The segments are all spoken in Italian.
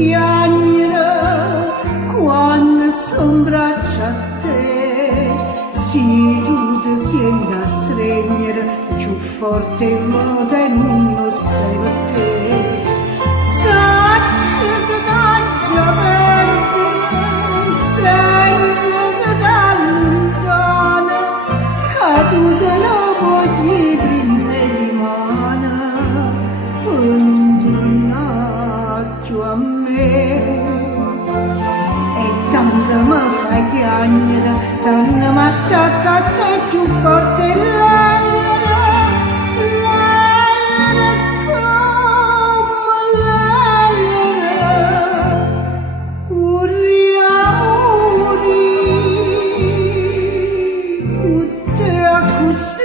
piangere quando s'imbraccia a te. Se tu ti senti a stringere più forte ma te non lo sai perché. Sacci che t'aggia perdere, sento che da lontana, che tu te lo vogli prendere di mano, per non tornare più a me. E tanto mi fai piangere, tanto mi attacca a te più forte l'allera, l'allera come l'allera, urriamuri, tutte a così.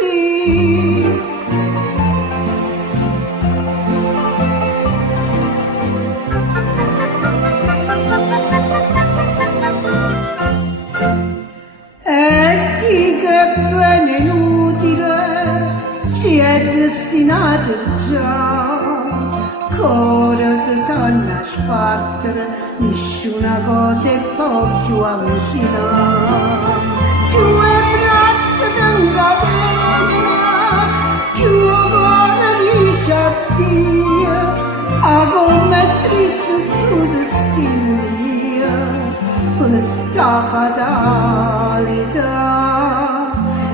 Bene inutile si è destinato già, ora che sanno a spartere nessuna cosa è può più avvicinare, più le braccia t'incatenano, più il cuore riesce a dire a come è triste sto destino mio, questa fatalità.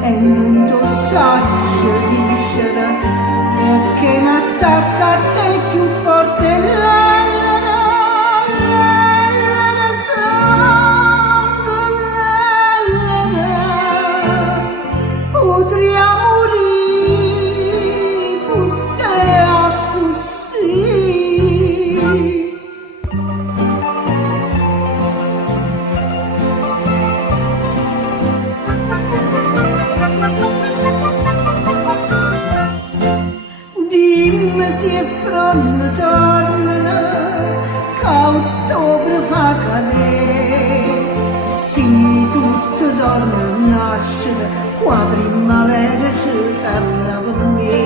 E non ti saccio dicere perché mi attacca a te più forte l'allera, l'allera sangue, l'allera, potremmo morire tutte a così. Dimmi se fronte tornano, che ottobre fa cadere, se tutto torna a nascere, qua primavera ci sarà per me.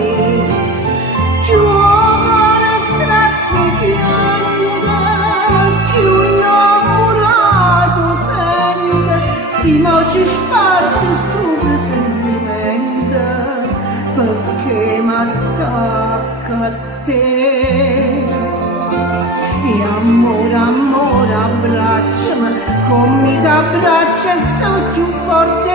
Più cuore stretto piangere, più innamorato sente, si mo ci sparte sto presentimento, perché m'attacca a te. E amore, amore, abbracciami, come t'abbraccia so più forte